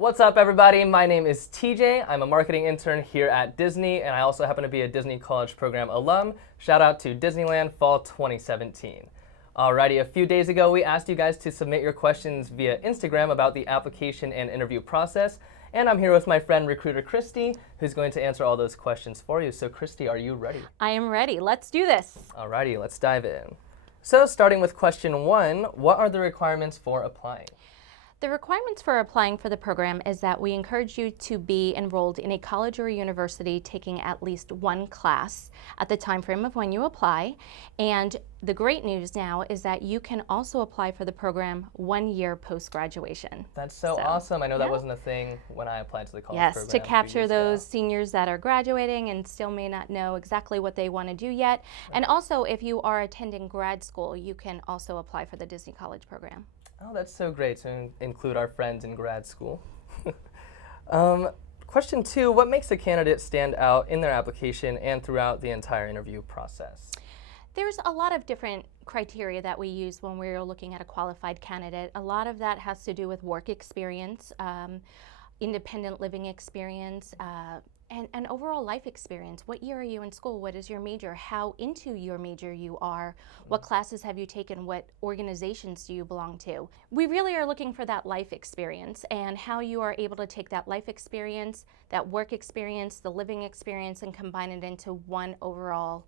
What's up, everybody? My name is TJ. I'm a marketing intern here at Disney, and I also happen to be a Disney College Program alum. Shout out to Disneyland Fall 2017. Alrighty, a few days ago, we asked you guys to submit your questions via Instagram about the application and interview process, and I'm here with my friend recruiter Christy, who's going to answer all those questions for you. So Christy, are you ready? I am ready. Let's do this. Alrighty, let's dive in. So starting with question 1, what are the requirements for applying? The requirements for applying for the program is that we encourage you to be enrolled in a college or a university taking at least one class at the time frame of when you apply. And the great news now is that you can also apply for the program 1 year post-graduation. That's so awesome. I know that wasn't a thing when I applied to the college program. Yes, to capture those seniors that are graduating and still may not know exactly what they want to do yet. Right. And also, if you are attending grad school, you can also apply for the Disney College program. Oh, that's so great to include our friends in grad school. Question 2, what makes a candidate stand out in their application and throughout the entire interview process? There's a lot of different criteria that we use when we're looking at a qualified candidate. A lot of that has to do with work experience, independent living experience, and overall life experience. What year are you in school? What is your major? How into your major you are? What classes have you taken? What organizations do you belong to? We really are looking for that life experience and how you are able to take that life experience, that work experience, the living experience, and combine it into one overall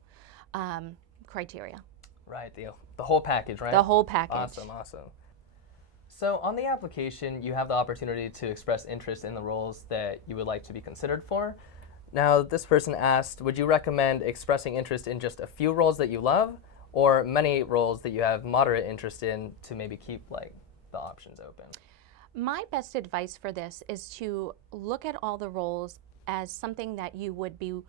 criteria. Right, the whole package, right? The whole package. Awesome, awesome. So on the application, you have the opportunity to express interest in the roles that you would like to be considered for. Now, this person asked, would you recommend expressing interest in just a few roles that you love, or many roles that you have moderate interest in to maybe keep the options open? My best advice for this is to look at all the roles as something that you would be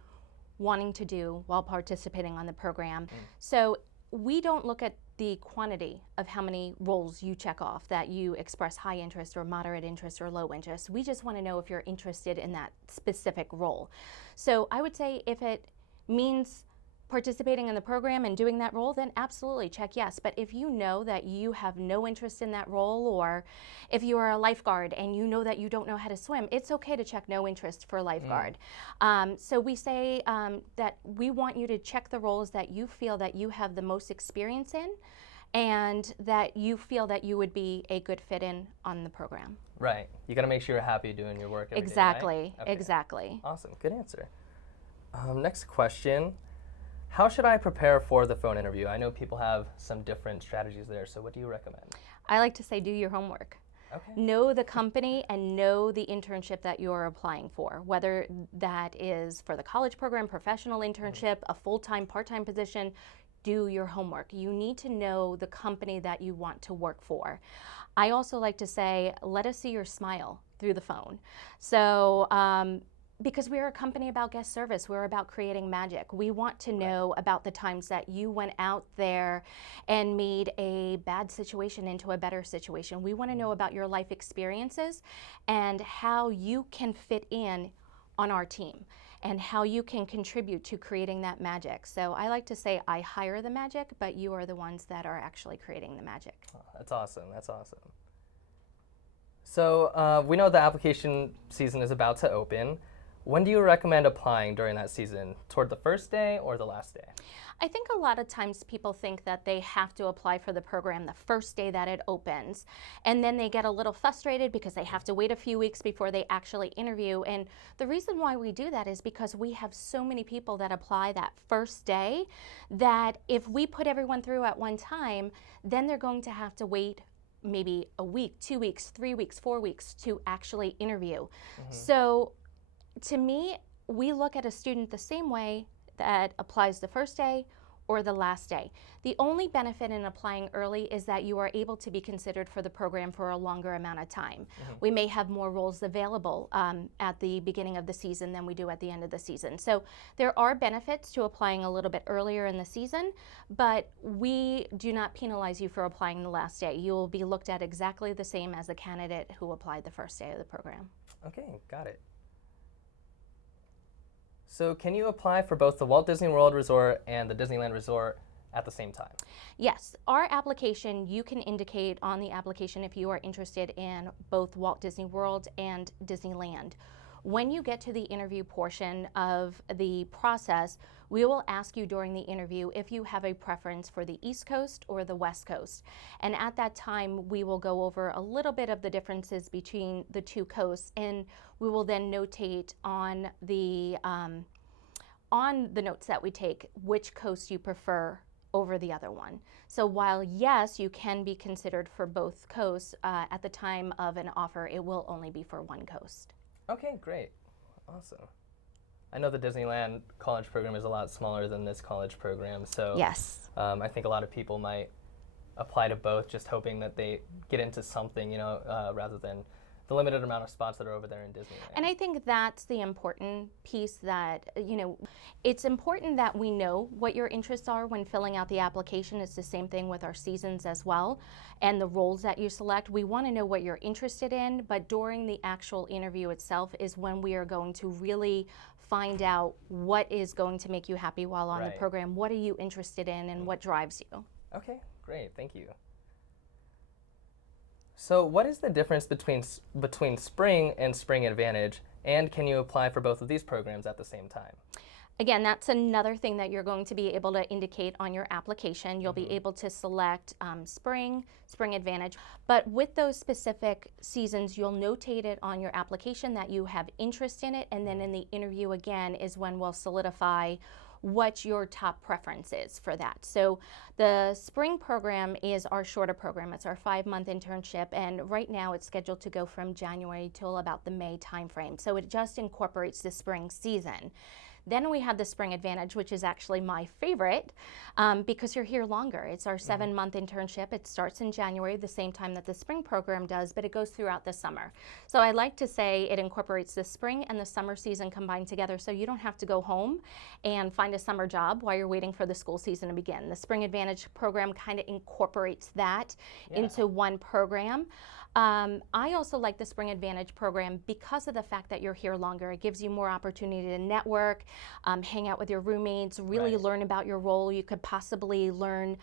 wanting to do while participating on the program. So we don't look at the quantity of how many roles you check off, that you express high interest or moderate interest or low interest. We just want to know if you're interested in that specific role. So I would say if it means participating in the program and doing that role, then absolutely check yes. But if you know that you have no interest in that role, or if you are a lifeguard and you know that you don't know how to swim, it's okay to check no interest for lifeguard. So we say that we want you to check the roles that you feel that you have the most experience in and that you feel that you would be a good fit in on the program. Right. You got to make sure you're happy doing your work every day, Exactly. right? Okay. Exactly. Awesome. Good answer. Next question. How should I prepare for the phone interview? I know people have some different strategies there, so what do you recommend? I like to say do your homework. Okay. Know the company and know the internship that you're applying for, whether that is for the college program, professional internship, a full-time, part-time position. Do your homework. You need to know the company that you want to work for. I also like to say, let us see your smile through the phone. So, because we're a company about guest service, we're about creating magic. We want to know about the times that you went out there and made a bad situation into a better situation. We want to know about your life experiences and how you can fit in on our team and how you can contribute to creating that magic. So I like to say I hire the magic, but you are the ones that are actually creating the magic. Oh, that's awesome. That's awesome. So we know the application season is about to open. When do you recommend applying during that season? Toward the first day or the last day? I think a lot of times people think that they have to apply for the program the first day that it opens, and then they get a little frustrated because they have to wait a few weeks before they actually interview. And the reason why we do that is because we have so many people that apply that first day that if we put everyone through at one time, then they're going to have to wait maybe a week, 2 weeks, 3 weeks, 4 weeks to actually interview. So to me, we look at a student the same way that applies the first day or the last day. The only benefit in applying early is that you are able to be considered for the program for a longer amount of time. We may have more roles available at the beginning of the season than we do at the end of the season. So there are benefits to applying a little bit earlier in the season, but we do not penalize you for applying the last day. You will be looked at exactly the same as a candidate who applied the first day of the program. Okay, got it. So can you apply for both the Walt Disney World Resort and the Disneyland Resort at the same time? Yes, our application, you can indicate on the application if you are interested in both Walt Disney World and Disneyland. When you get to the interview portion of the process, we will ask you during the interview if you have a preference for the East Coast or the West Coast. And at that time, we will go over a little bit of the differences between the two coasts, and we will then notate on the notes that we take which coast you prefer over the other one. So while yes, you can be considered for both coasts, at the time of an offer, it will only be for one coast. Okay, great. Awesome. I know the Disneyland college program is a lot smaller than this college program, so Yes. I think a lot of people might apply to both just hoping that they get into something, rather than the limited amount of spots that are over there in Disneyland. And I think that's the important piece that, it's important that we know what your interests are when filling out the application. It's the same thing with our seasons as well. And the roles that you select, we want to know what you're interested in, but during the actual interview itself is when we are going to really find out what is going to make you happy while on the Right. program. What are you interested in and what drives you? Okay, great. Thank you. So what is the difference between Spring and Spring Advantage, and can you apply for both of these programs at the same time? Again, that's another thing that you're going to be able to indicate on your application. You'll be able to select Spring Advantage, but with those specific seasons, you'll notate it on your application that you have interest in it, and then in the interview again is when we'll solidify what your top preference is for that. So the spring program is our shorter program. It's our 5-month internship, and right now it's scheduled to go from January till about the May timeframe. So it just incorporates the spring season. Then we have the Spring Advantage, which is actually my favorite because you're here longer. It's our 7-month internship. It starts in January, the same time that the spring program does, but it goes throughout the summer. So I like to say it incorporates the spring and the summer season combined together, so you don't have to go home and find a summer job while you're waiting for the school season to begin. The Spring Advantage program kind of incorporates that into one program. I also like the Spring Advantage program because of the fact that you're here longer. It gives you more opportunity to network, hang out with your roommates, really learn about your role. You could possibly learn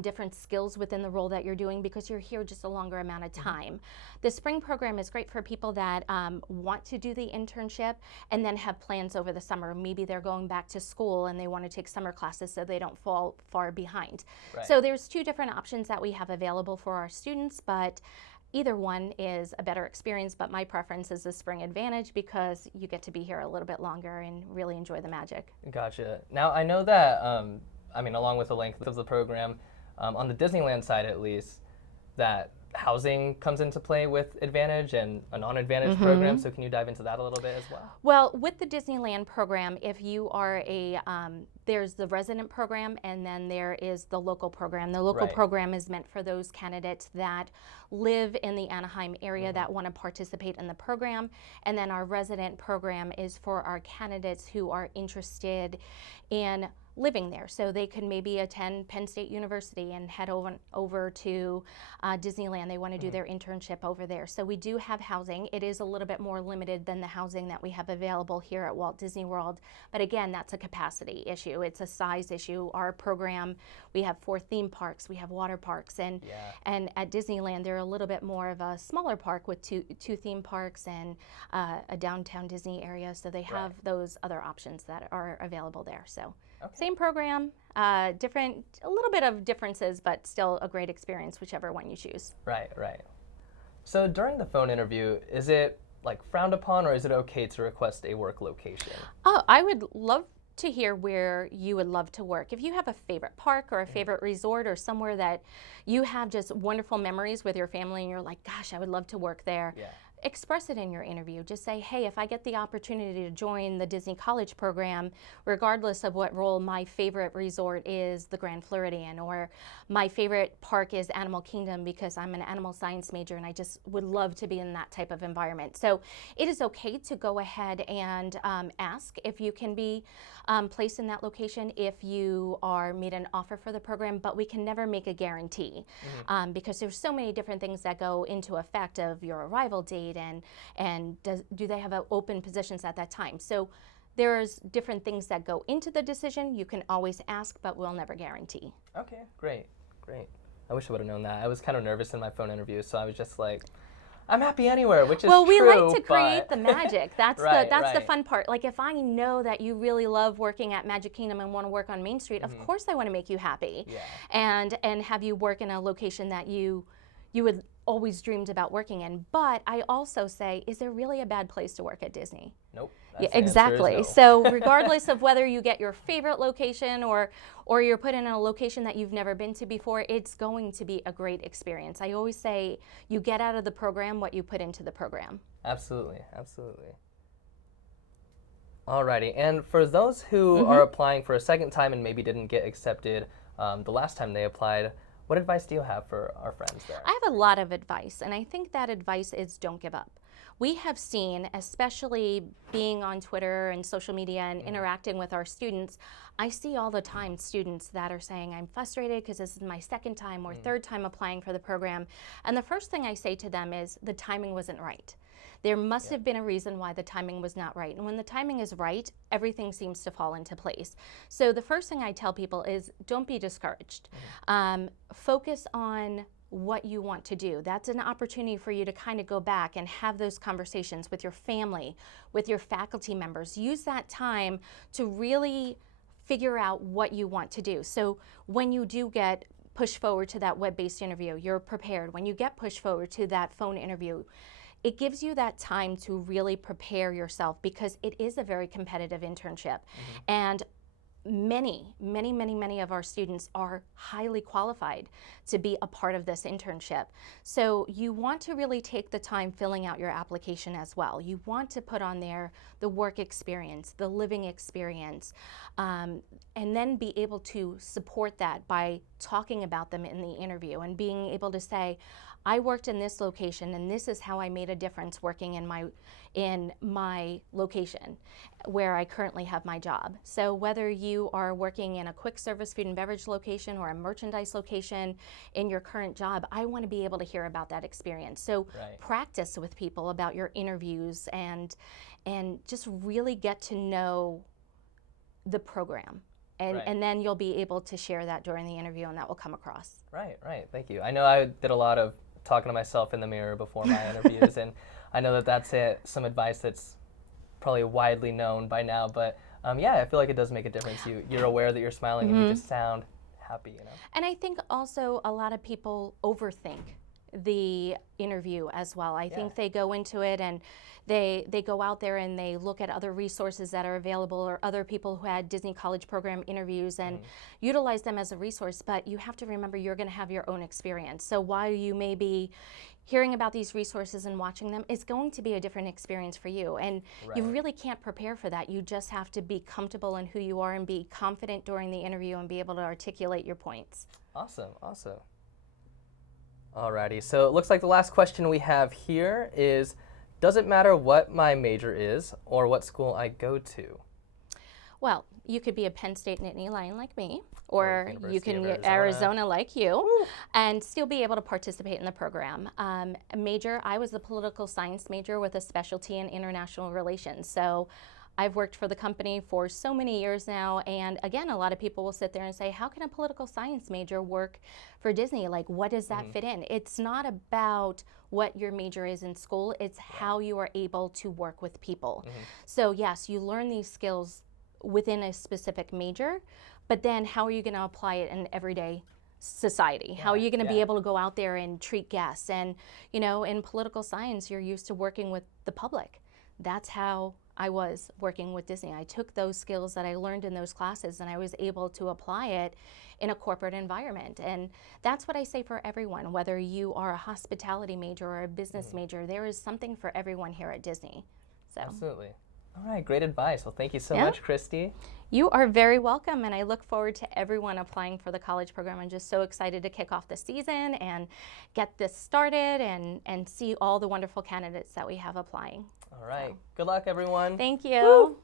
different skills within the role that you're doing because you're here just a longer amount of time. The spring program is great for people that want to do the internship and then have plans over the summer. Maybe they're going back to school and they want to take summer classes so they don't fall far behind. So there's 2 different options that we have available for our students, but either one is a better experience, but my preference is the Spring Advantage because you get to be here a little bit longer and really enjoy the magic. Gotcha. Now, I know that, along with the length of the program, on the Disneyland side at least, that housing comes into play with Advantage and a non-Advantage program, so can you dive into that a little bit as well? Well, with the Disneyland program, if you are there's the resident program and then there is the local program. The local program is meant for those candidates that live in the Anaheim area that want to participate in the program. And then our resident program is for our candidates who are interested in living there. So they could maybe attend Penn State University and head over to Disneyland. They want to do their internship over there. So we do have housing. It is a little bit more limited than the housing that we have available here at Walt Disney World. But again, that's a capacity issue. It's a size issue. Our program, we have 4 theme parks. We have water parks. And at Disneyland, they're a little bit more of a smaller park with two theme parks and a downtown Disney area. So they have those other options that are available there. So. Same program, a little bit of differences, but still a great experience, whichever one you choose. Right. So during the phone interview, is it frowned upon, or is it okay to request a work location? Oh, I would love to hear where you would love to work. If you have a favorite park or a favorite resort or somewhere that you have just wonderful memories with your family and you're like, gosh, I would love to work there. Express it in your interview. Just say, hey, if I get the opportunity to join the Disney College program, regardless of what role, my favorite resort is the Grand Floridian, or my favorite park is Animal Kingdom because I'm an animal science major and I just would love to be in that type of environment. So it is okay to go ahead and ask if you can be placed in that location if you are made an offer for the program, but we can never make a guarantee because there's so many different things that go into effect of your arrival date and do they have open positions at that time. So there's different things that go into the decision. You can always ask, but we'll never guarantee. Okay, great, great. I wish I would have known that. I was kind of nervous in my phone interview, so I was just like, I'm happy anywhere, which is well, true. Well, we like to create the magic. That's right, the fun part. Like if I know that you really love working at Magic Kingdom and want to work on Main Street, of course I want to make you happy. Yeah. And have you work in a location that you would always dreamed about working in. But I also say, is there really a bad place to work at Disney? Nope. Yeah, exactly. No. So regardless of whether you get your favorite location or you're put in a location that you've never been to before, it's going to be a great experience. I always say you get out of the program what you put into the program. Absolutely, absolutely. Alrighty, and for those who are applying for a second time and maybe didn't get accepted the last time they applied, what advice do you have for our friends there? I have a lot of advice, and I think that advice is don't give up. We have seen, especially being on Twitter and social media and interacting with our students, I see all the time students that are saying, I'm frustrated because this is my second time or third time applying for the program. And the first thing I say to them is the timing wasn't right. There must have been a reason why the timing was not right. And when the timing is right, everything seems to fall into place. So the first thing I tell people is don't be discouraged. Focus on what you want to do. That's an opportunity for you to kind of go back and have those conversations with your family, with your faculty members. Use that time to really figure out what you want to do. So when you do get pushed forward to that web-based interview, you're prepared. When you get pushed forward to that phone interview, it gives you that time to really prepare yourself because it is a very competitive internship. And many of our students are highly qualified to be a part of this internship. So you want to really take the time filling out your application as well. You want to put on there the work experience, the living experience, and then be able to support that by talking about them in the interview and being able to say, I worked in this location and this is how I made a difference working in my location where I currently have my job. So whether you are working in a quick service food and beverage location or a merchandise location in your current job, I want to be able to hear about that experience. So practice with people about your interviews and just really get to know the program. And then you'll be able to share that during the interview and that will come across. Right. Thank you. I know I did a lot of talking to myself in the mirror before my interviews, and I know that that's some advice that's probably widely known by now, but yeah, I feel like it does make a difference. You're aware that you're smiling and you just sound happy, you know? And I think also a lot of people overthink the interview as well. I think they go into it and they go out there and they look at other resources that are available or other people who had Disney College Program interviews and utilize them as a resource, but you have to remember you're going to have your own experience. So while you may be hearing about these resources and watching them, it's going to be a different experience for you. And you really can't prepare for that. You just have to be comfortable in who you are and be confident during the interview and be able to articulate your points. Awesome. Alrighty, so it looks like the last question we have here is, does it matter what my major is or what school I go to? Well, you could be a Penn State Nittany Lion like me, or you can be Arizona like you, and still be able to participate in the program. Major, I was a political science major with a specialty in international relations. So I've worked for the company for so many years now, and again, a lot of people will sit there and say, how can a political science major work for Disney? Like, what does that fit in? It's not about what your major is in school, it's how you are able to work with people. So yes, you learn these skills within a specific major, but then how are you going to apply it in everyday society? How are you going to be able to go out there and treat guests? And, you know, in political science, you're used to working with the public. That's how I was working with Disney. I took those skills that I learned in those classes and I was able to apply it in a corporate environment. And that's what I say for everyone, whether you are a hospitality major or a business major, there is something for everyone here at Disney. So. Absolutely. All right, great advice. Well, thank you so much, Christy. You are very welcome, and I look forward to everyone applying for the college program. I'm just so excited to kick off the season and get this started and see all the wonderful candidates that we have applying. All right. Good luck, everyone. Thank you.